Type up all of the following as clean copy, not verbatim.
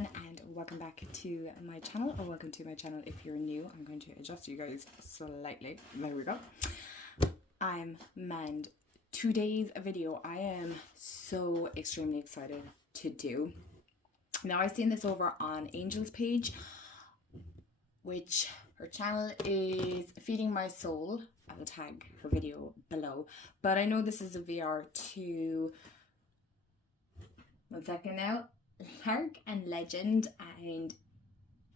everyone, and welcome back to my channel, or welcome to my channel if you're new. I'm going to adjust you guys slightly. There we go. I'm manned. Today's video I am so extremely excited to do. Now, I've seen this over on Angel's page, which her channel is Feeding My Soul. I will tag her video below, but I know this is a VR to, one second now, LarkandLegend, and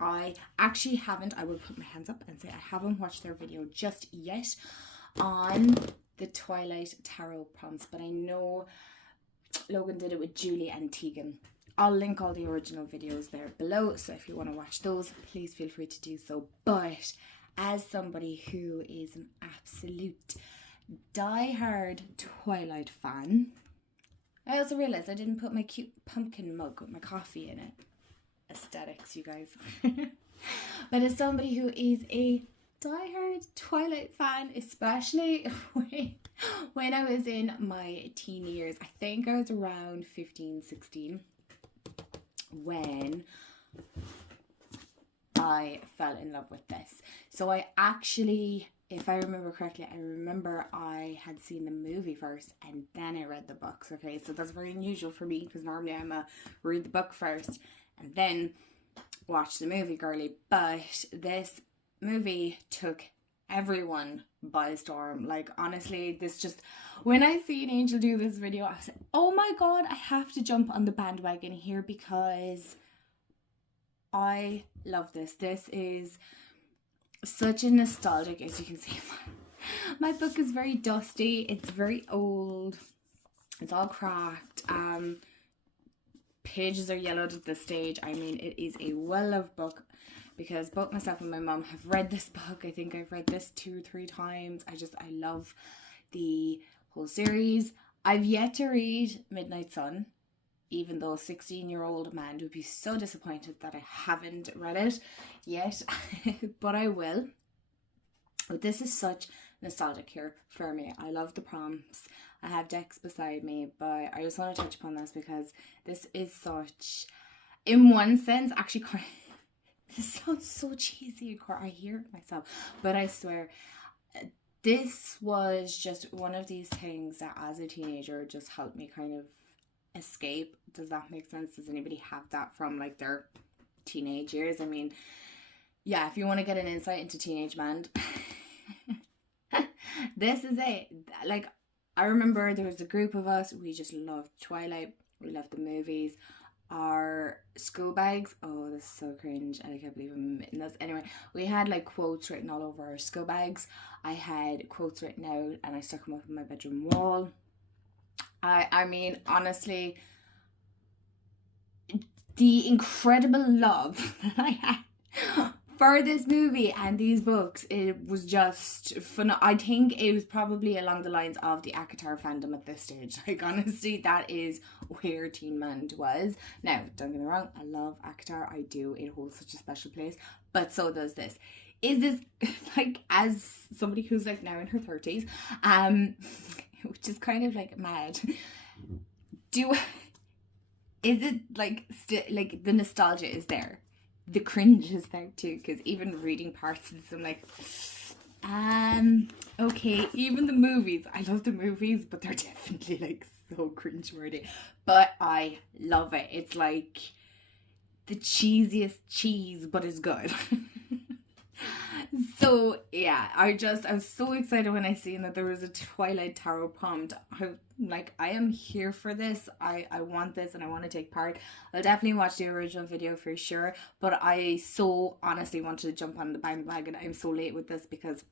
I actually haven't, I will put my hands up and say I haven't watched their video just yet on the Twilight tarot prompts, but I know Logan did it with Julie and Tegan. I'll link all the original videos there below, so if you want to watch those, please feel free to do so. But as somebody who is an absolute die-hard Twilight fan, I also realised I didn't put my cute pumpkin mug with my coffee in it. Aesthetics, you guys. But as somebody who is a die-hard Twilight fan, especially when I was in my teen years, I think I was around 15, 16, when I fell in love with this. So I actually, if I remember correctly, I remember I had seen the movie first and then I read the books. Okay, so that's very unusual for me because normally I'm a read the book first and then watch the movie girly. But this movie took everyone by storm. Like, honestly, this just, when I see an Angel do this video, I was like, oh my god, I have to jump on the bandwagon here because I love this. This is such a nostalgic, as you can see. My book is very dusty. It's very old. It's all cracked. Pages are yellowed at this stage. I mean, it is a well-loved book because both myself and my mom have read this book. I think I've read this 2 or 3 times. I love the whole series. I've yet to read Midnight Sun, even though a 16-year-old man would be so disappointed that I haven't read it yet, but I will. But this is such nostalgic here for me. I love the prompts. I have decks beside me, but I just want to touch upon this because this is such, in one sense, actually, this sounds so cheesy, I hear it myself, but I swear, this was just one of these things that as a teenager just helped me kind of escape. Does that make sense? Does anybody have that from like their teenage years? I mean, yeah, if you want to get an insight into teenage man, this is it. Like, I remember there was a group of us, we just loved Twilight, we loved the movies. Our school bags, oh, this is so cringe, I can't believe I'm admitting this. Anyway, we had like quotes written all over our school bags. I had quotes written out and I stuck them up on my bedroom wall. I mean, honestly, the incredible love that I had for this movie and these books, it was just fun. I think it was probably along the lines of the ACOTAR fandom at this stage. Like, honestly, that is where Teen Mind was. Now, don't get me wrong, I love ACOTAR. I do. It holds such a special place. But so does this. Is this, like, as somebody who's like now in her 30s, which is kind of like mad, is it like like the nostalgia is there, the cringe is there too, because even reading parts of this I'm like, okay, even the movies, I love the movies, but they're definitely like so cringeworthy, but I love it. It's like the cheesiest cheese, but it's good. So yeah, I was so excited when I seen that there was a Twilight tarot prompt. I am here for this. I want this and I want to take part. I'll definitely watch the original video for sure, but I so honestly wanted to jump on the bandwagon. I'm so late with this because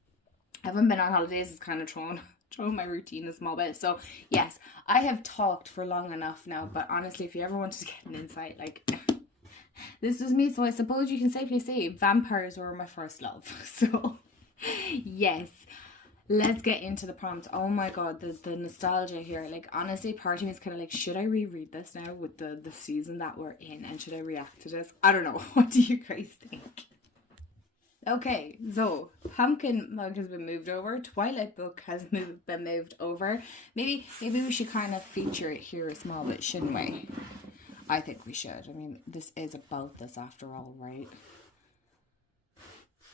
I haven't been on holidays. It's kind of thrown my routine a small bit. So yes, I have talked for long enough now, but honestly, if you ever wanted to get an insight, like, this was me, so I suppose you can safely say vampires were my first love. So yes, let's get into the prompts. Oh my god, the nostalgia here. Like, honestly, part of me is kind of like, should I reread this now with the season that we're in, and should I react to this? I don't know. What do you guys think? Okay, so pumpkin mug has been moved over. Twilight book has been moved over. Maybe we should kind of feature it here a small bit, shouldn't we? I think we should. I mean, this is about this after all, right?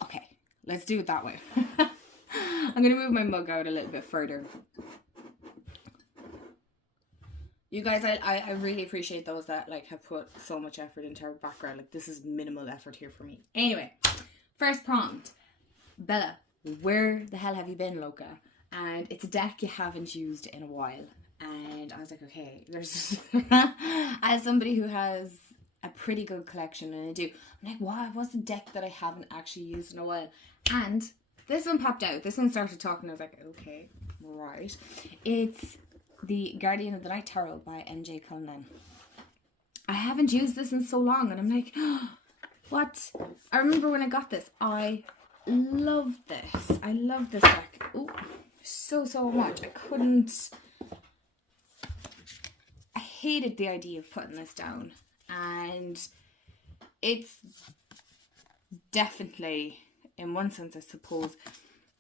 Okay, let's do it that way. I'm going to move my mug out a little bit further. You guys, I really appreciate those that like have put so much effort into our background. Like, this is minimal effort here for me. Anyway, first prompt. Bella, where the hell have you been, Loca? And it's a deck you haven't used in a while. And I was like, okay, there's as somebody who has a pretty good collection, and I do, I'm like, wow, what's the deck that I haven't actually used in a while? And this one popped out. This one started talking. I was like, okay, right. It's the Guardian of the Night Tarot by MJ Cullinan. I haven't used this in so long, and I'm like, oh, what? I remember when I got this, I loved this. I love this deck. Ooh, so much. I hated the idea of putting this down, and it's definitely, in one sense, I suppose,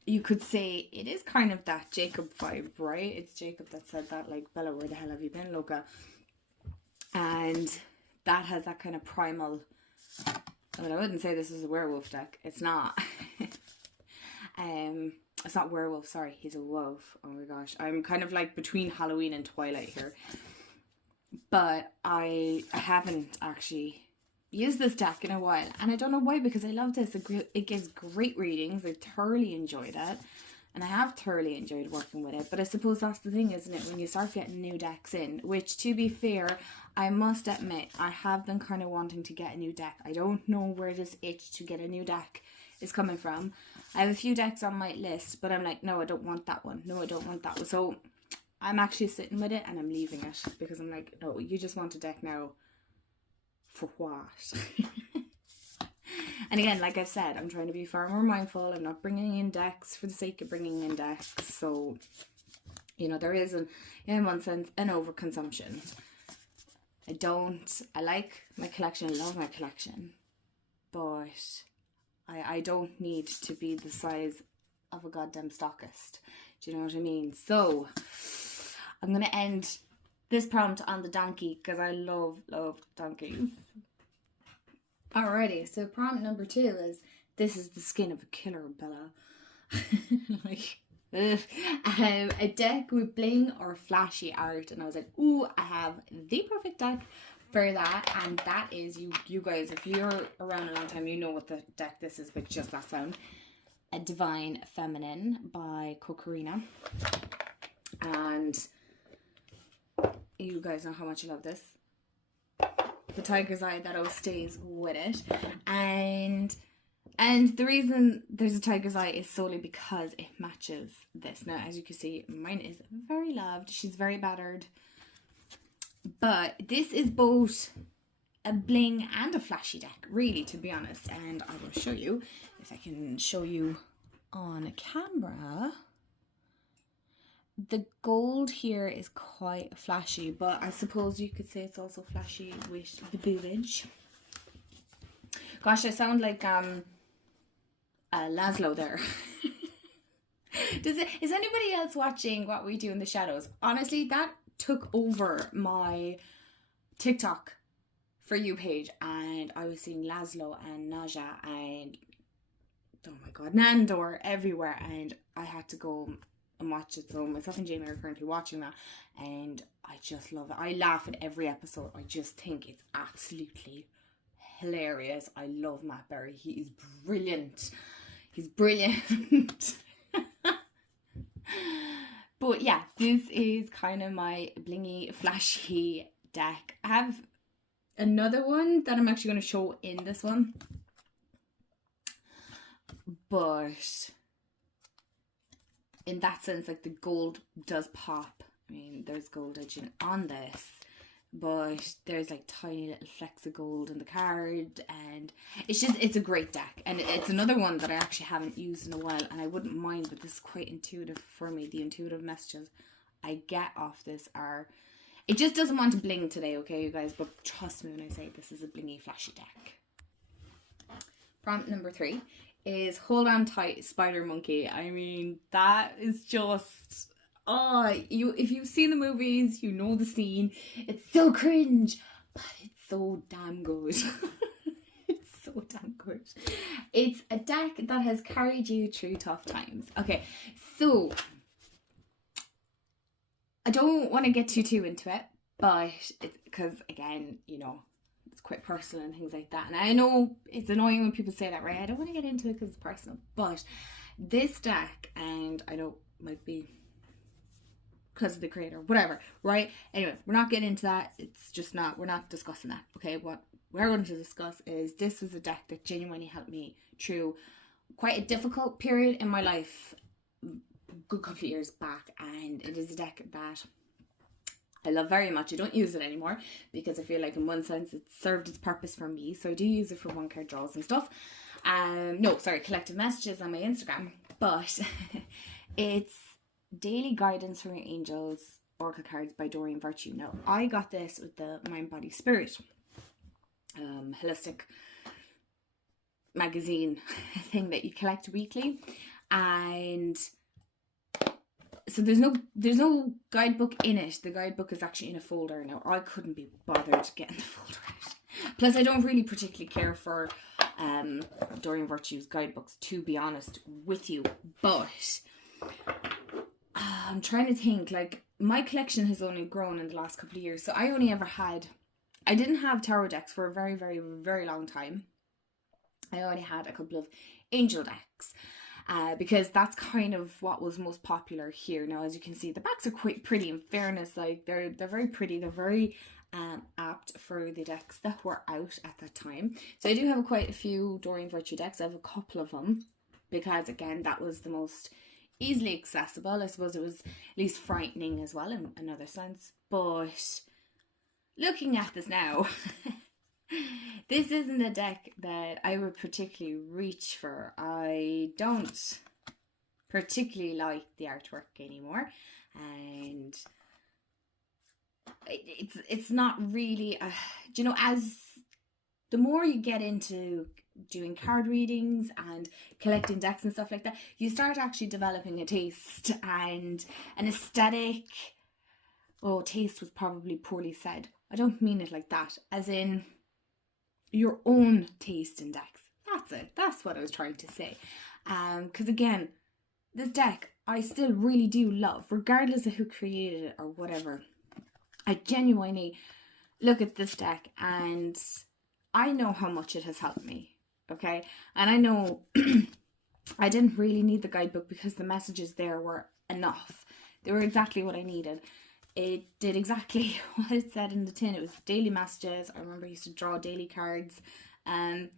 you could say it is kind of that Jacob vibe, right? It's Jacob that said that, like, Bella, where the hell have you been, Loca? And that has that kind of primal, I mean, I wouldn't say this is a werewolf deck. It's not. It's not werewolf, sorry. He's a wolf. Oh my gosh. I'm kind of like between Halloween and Twilight here. But I haven't actually used this deck in a while. And I don't know why, because I love this. It gives great readings. I thoroughly enjoyed it. And I have thoroughly enjoyed working with it. But I suppose that's the thing, isn't it? When you start getting new decks in, which, to be fair, I must admit, I have been kind of wanting to get a new deck. I don't know where this itch to get a new deck is coming from. I have a few decks on my list, but I'm like, no, I don't want that one. No, I don't want that one. So I'm actually sitting with it and I'm leaving it, because I'm like, no, you just want a deck now. For what? And again, like I've said, I'm trying to be far more mindful. I'm not bringing in decks for the sake of bringing in decks. So, you know, there is, in one sense, an overconsumption. I like my collection. I love my collection. But I don't need to be the size of a goddamn stockist. Do you know what I mean? So, I'm going to end this prompt on the donkey, because I love donkeys. Alrighty, so prompt number 2 is, this is the skin of a killer, Bella. Like, a deck with bling or flashy art. And I was like, ooh, I have the perfect deck for that. And that is, you guys, if you're around a long time, you know what the deck this is, but just that sound. A Divine Feminine by Kokorina. And you guys know how much I love this. The tiger's eye that always stays with it. And the reason there's a tiger's eye is solely because it matches this. Now, as you can see, mine is very loved. She's very battered. But this is both a bling and a flashy deck, really, to be honest. And I will show you, if I can show you on camera. The gold here is quite flashy, but I suppose you could say it's also flashy with the boobage. Gosh, I sound like Laszlo there. Is anybody else watching What We Do in the Shadows? Honestly, that took over my TikTok For You page, and I was seeing Laszlo and Naja and, oh my god, Nandor everywhere, and I had to go and watch it. So myself and Jamie are currently watching that, and I just love it. I laugh at every episode. I just think it's absolutely hilarious. I love Matt Berry. He is brilliant. He's brilliant. But yeah, this is kind of my blingy, flashy deck. I have another one that I'm actually going to show in this one, but in that sense, like, the gold does pop. I mean, there's gold edging on this, but there's like tiny little flecks of gold in the card, and it's a great deck. And it's another one that I actually haven't used in a while, and I wouldn't mind, but this is quite intuitive for me. The intuitive messages I get off this are, it just doesn't want to bling today, okay, you guys, but trust me when I say this is a blingy, flashy deck. Prompt number 3 is Hold On Tight, Spider Monkey. I mean, that is just, if you've seen the movies, you know the scene. It's so cringe, but it's so damn good. It's so damn good. It's a deck that has carried you through tough times. Okay, so I don't want to get too into it, but it's because, again, you know, it's quite personal and things like that. And I know it's annoying when people say that, right? I don't want to get into it because it's personal. But this deck, and I know it might be because of the creator, whatever, right? Anyway, we're not getting into that. It's just not, we're not discussing that. Okay, what we're going to discuss is this was a deck that genuinely helped me through quite a difficult period in my life, good couple of years back, and it is a deck that I love very much. I don't use it anymore because I feel like in one sense it served its purpose for me, so I do use it for one card draws and stuff. Collective messages on my Instagram, but it's Daily Guidance from Your Angels Oracle Cards by Doreen Virtue. Now, I got this with the Mind Body Spirit holistic magazine thing that you collect weekly, and so there's no guidebook in it. The guidebook is actually in a folder. Now, I couldn't be bothered getting the folder out. Plus, I don't really particularly care for Doreen Virtue's guidebooks, to be honest with you. But I'm trying to think, like, my collection has only grown in the last couple of years. So I didn't have tarot decks for a very, very, very long time. I only had a couple of angel decks. Because that's kind of what was most popular here. Now, as you can see, the backs are quite pretty. In fairness, like they're very pretty. They're very apt for the decks that were out at that time. So I do have quite a few Doreen Virtue decks. I have a couple of them because, again, that was the most easily accessible. I suppose it was at least frightening as well in another sense. But looking at this now, this isn't a deck that I would particularly reach for. I don't particularly like the artwork anymore, and it's not really as the more you get into doing card readings and collecting decks and stuff like that, you start actually developing a taste and an aesthetic. Oh, taste was probably poorly said. I don't mean it like that, as in your own taste in decks. That's it. That's what I was trying to say. Because again, this deck I still really do love, regardless of who created it or whatever. I genuinely look at this deck and I know how much it has helped me. Okay, and I know I didn't really need the guidebook because the messages there were enough. They were exactly what I needed. It did exactly what it said in the tin. It was daily messages. I remember I used to draw daily cards. I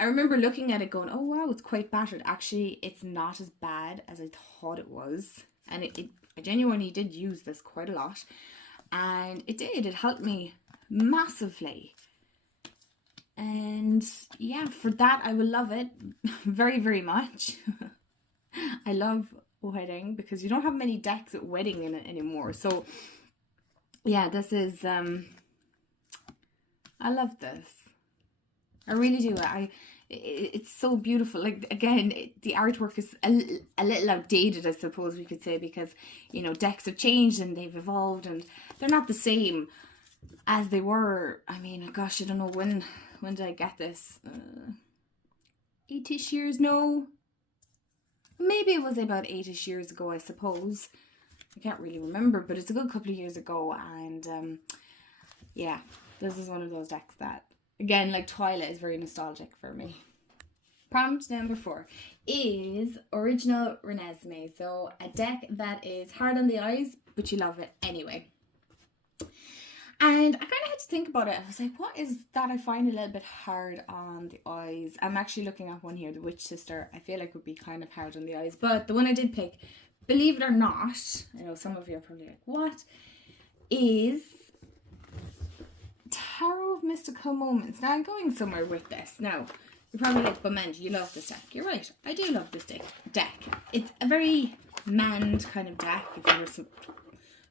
remember looking at it going, oh wow, it's quite battered. Actually, it's not as bad as I thought it was. And I genuinely did use this quite a lot. And it did. It helped me massively. And yeah, for that, I will love it very, very much. I love wedding because you don't have many decks at wedding in it anymore. So yeah, this is I love this. I really do. It's so beautiful. Like, again, the artwork is a little outdated, I suppose we could say, because, you know, decks have changed and they've evolved and they're not the same as they were. I mean, gosh, I don't know when did I get this? 8-ish years? No. Maybe it was about 8-ish years ago, I suppose. I can't really remember, but it's a good couple of years ago. And yeah, this is one of those decks that, again, like Twilight, is very nostalgic for me. Prompt number 4 is Original Renesmee. So a deck that is hard on the eyes, but you love it anyway. And I kind of had to think about it. I was like, what is that I find a little bit hard on the eyes? I'm actually looking at one here, the Witch Sister. I feel like would be kind of hard on the eyes. But the one I did pick, believe it or not, I know some of you are probably like, what? Is Tarot of Mystical Moments. Now, I'm going somewhere with this. Now, you're probably like, but man, you love this deck. You're right. I do love this deck. It's a very manned kind of deck, if you were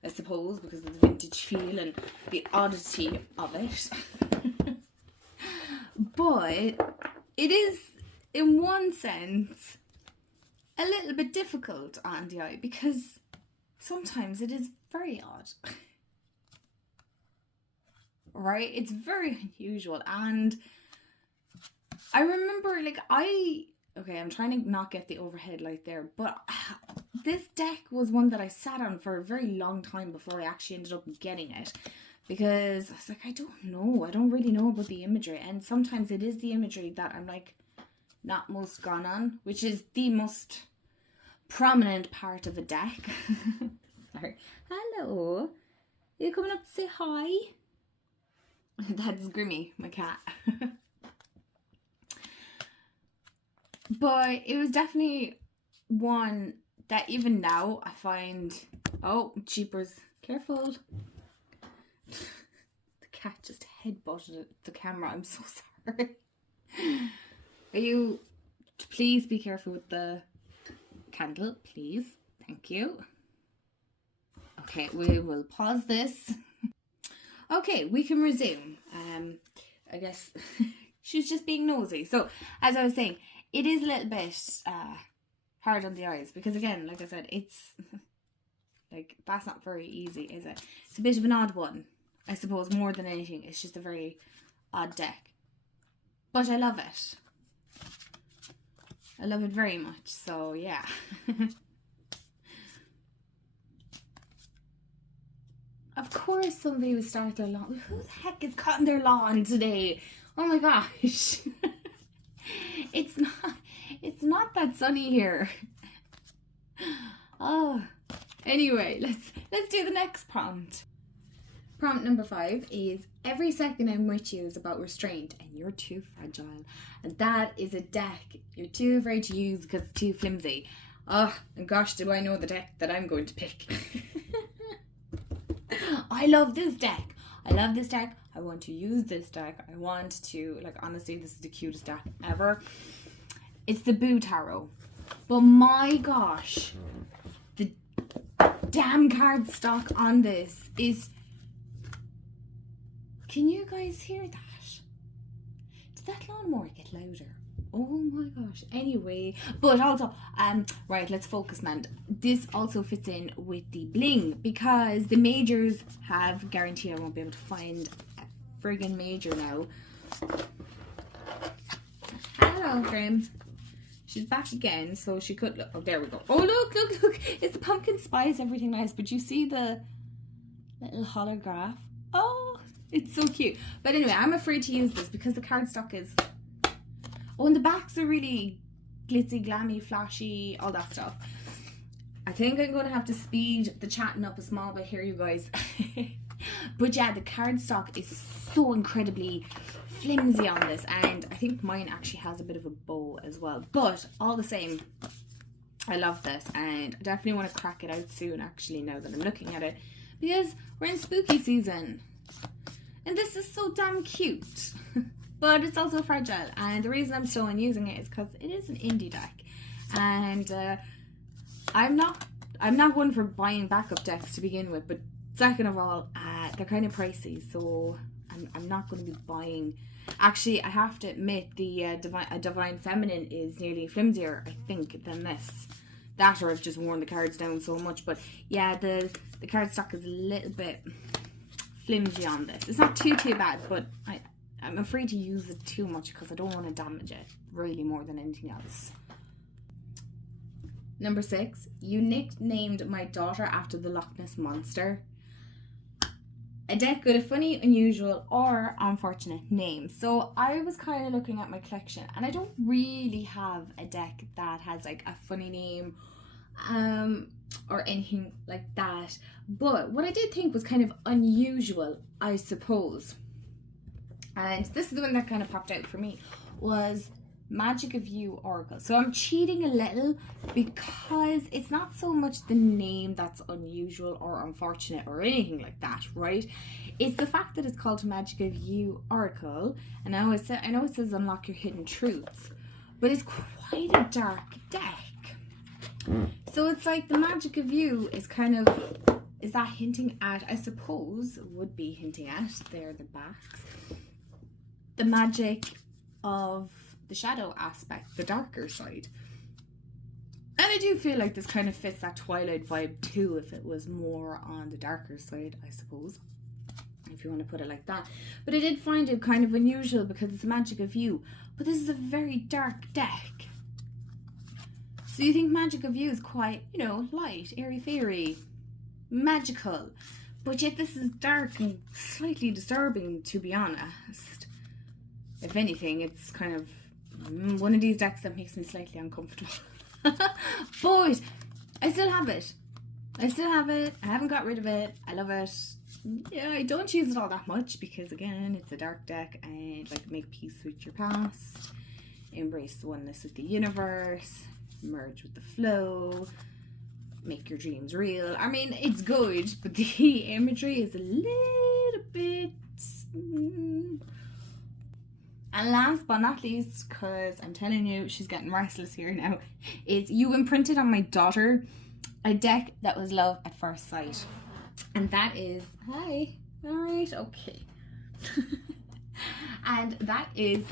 I suppose, because of the vintage feel and the oddity of it. But it is, in one sense, a little bit difficult on the eye because sometimes it is very odd. right? It's very unusual. And I remember, like, okay, I'm trying to not get the overhead light there, but this deck was one that I sat on for a very long time before I actually ended up getting it. Because I was like, I don't know. I don't really know about the imagery. And sometimes it is the imagery that I'm like not most gone on, which is the most prominent part of a deck. Sorry. Hello. Are you coming up to say hi? That's Grimmy, my cat. But it was definitely one that even now I find... Oh, jeepers. Careful. The cat just headbutted the camera. I'm so sorry. Are you... Please be careful with the candle, please. Thank you. Okay, we will pause this. Okay, we can resume. I guess she's just being nosy. So, as I was saying, it is a little bit hard on the eyes because, again, like I said, it's like, that's not very easy, is it? It's a bit of an odd one, I suppose, more than anything. It's just a very odd deck. But I love it. I love it very much, so yeah. Of course somebody would start their lawn. Who the heck is cutting their lawn today? Oh my gosh. It's not that sunny here. Oh. Anyway, let's do the next prompt. Prompt number 5 is, every second I'm with you is about restraint and you're too fragile. And that is a deck you're too afraid to use because it's too flimsy. Oh, and gosh, do I know the deck that I'm going to pick. I love this deck. I love this deck. I want to use this deck. I want to, like, honestly, this is the cutest deck ever. It's the Boo Tarot. But my gosh, the damn card stock on this is... Can you guys hear that? Did that lawnmower get louder? Oh my gosh. Anyway, but also, right, let's focus, man. This also fits in with the bling because the majors have guaranteed I won't be able to find a friggin' major now. Hello, Grim. She's back again, so she could look. Oh, there we go. Oh, look. It's the pumpkin spice, everything nice. But you see the little holograph? Oh, it's so cute. But anyway, I'm afraid to use this because the cardstock is... Oh, and the backs are really glitzy, glammy, flashy, all that stuff. I think I'm going to have to speed the chatting up a small bit here, you guys. But yeah, the cardstock is so incredibly flimsy on this. And I think mine actually has a bit of a bow as well. But all the same, I love this. And I definitely want to crack it out soon, actually, now that I'm looking at it. Because we're in spooky season. And this is so damn cute. But it's also fragile, and the reason I'm still on using it is because it is an indie deck, and I'm not one for buying backup decks to begin with. But second of all, they're kind of pricey, so I'm not going to be buying. Actually, I have to admit the Divine Feminine is nearly flimsier, I think, than this. That, or I've just worn the cards down so much. But yeah, the cardstock is a little bit flimsy on this. It's not too bad, but I'm afraid to use it too much because I don't want to damage it, really, more than anything else. Number 6, you nicknamed my daughter after the Loch Ness Monster. A deck with a funny, unusual, or unfortunate name. So I was kind of looking at my collection, and I don't really have a deck that has like a funny name or anything like that. But what I did think was kind of unusual, I suppose, and this is the one that kind of popped out for me, was Magic of You Oracle. So I'm cheating a little because it's not so much the name that's unusual or unfortunate or anything like that, right? It's the fact that it's called Magic of You Oracle, and I know it says Unlock Your Hidden Truths, but it's quite a dark deck. So it's like the Magic of You is kind of, is that hinting at, I suppose, would be hinting at, there are the backs, the magic of the shadow aspect, the darker side. And I do feel like this kind of fits that Twilight vibe too, if it was more on the darker side, I suppose. if you want to put it like that. But I did find it kind of unusual because it's Magic of You, but this is a very dark deck. So you think Magic of You is quite, you know, light, airy-fairy, magical, but yet this is dark and slightly disturbing, to be honest. If anything, it's kind of one of these decks that makes me slightly uncomfortable. But I still have it. I haven't got rid of it. I love it. Yeah, I don't use it all that much because, again, it's a dark deck and like make peace with your past, embrace the oneness with the universe, merge with the flow, make your dreams real. I mean, it's good, but the imagery is a little bit... And last but not least, because I'm telling you, she's getting restless here now, is you imprinted on my daughter a deck that was love at first sight. And that is, hi, alright, okay. And that is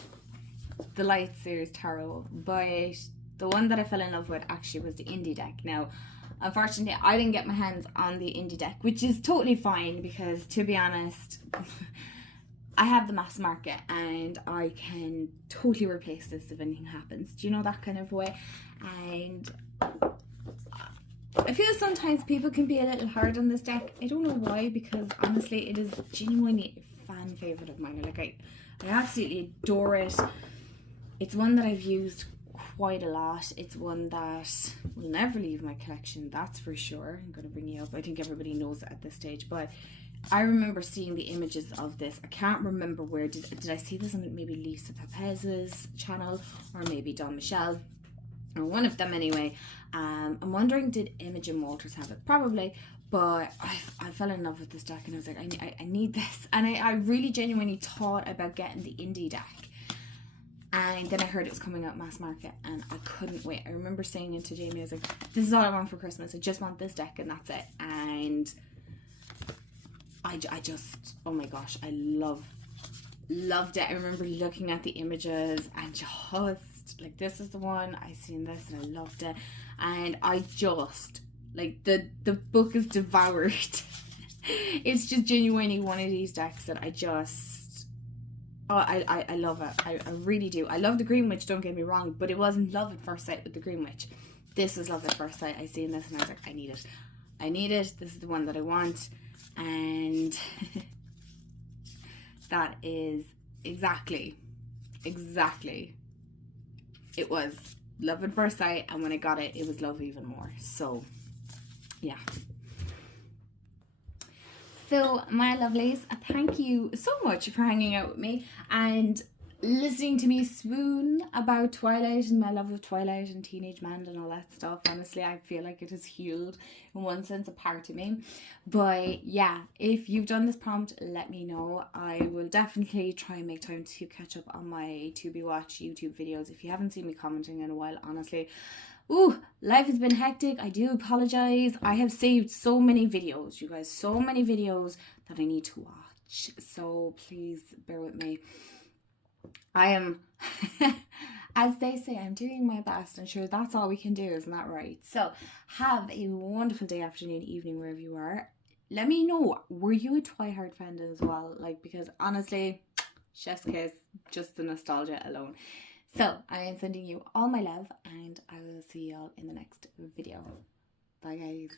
the Light Series Tarot, but the one that I fell in love with actually was the indie deck. Now, unfortunately, I didn't get my hands on the indie deck, which is totally fine because, to be honest, I have the mass market and I can totally replace this if anything happens. Do you know, that kind of way? And I feel sometimes people can be a little hard on this deck. I don't know why, because honestly, it is genuinely a fan favourite of mine. Like, I absolutely adore it. It's one that I've used quite a lot. It's one that will never leave my collection, that's for sure. I'm going to bring you up. I think everybody knows it at this stage, but I remember seeing the images of this. I can't remember where. Did I see this on maybe Lisa Pepez's channel or maybe Don Michelle? Or one of them anyway. I'm wondering, did Imogen Walters have it? Probably, but I fell in love with this deck and I was like, I need this. And I really genuinely thought about getting the indie deck. And then I heard it was coming out mass market and I couldn't wait. I remember saying it to Jamie, I was like, this is all I want for Christmas. I just want this deck and that's it. And I just, oh my gosh, I loved it. I remember looking at the images and just like, this is the one, I seen this and I loved it. And I just, like, the book is devoured. It's just genuinely one of these decks that I just, oh, I love it. I really do. I love the Green Witch, don't get me wrong, but it wasn't love at first sight with the Green Witch. This was love at first sight. I seen this and I was like, I need it. I need it. This is the one that I want. And that is exactly. It was love at first sight, and when I got it, it was love even more. So, yeah. So, my lovelies, thank you so much for hanging out with me and listening to me swoon about Twilight and my love of Twilight and Teenage Man and all that stuff. Honestly, I feel like it has healed in one sense a part of me. But yeah, if you've done this prompt, let me know. I will definitely try and make time to catch up on my To Be Watch YouTube videos. If you haven't seen me commenting in a while, honestly, ooh, life has been hectic. I do apologize. I have saved so many videos, you guys, so many videos that I need to watch. So please bear with me. I am, as they say, I'm doing my best. I'm sure that's all we can do, isn't that right? So have a wonderful day, afternoon, evening, wherever you are. Let me know, were you a Twilight fan as well? Like, because honestly, chef's kiss, just the nostalgia alone. So I am sending you all my love and I will see you all in the next video. Bye guys.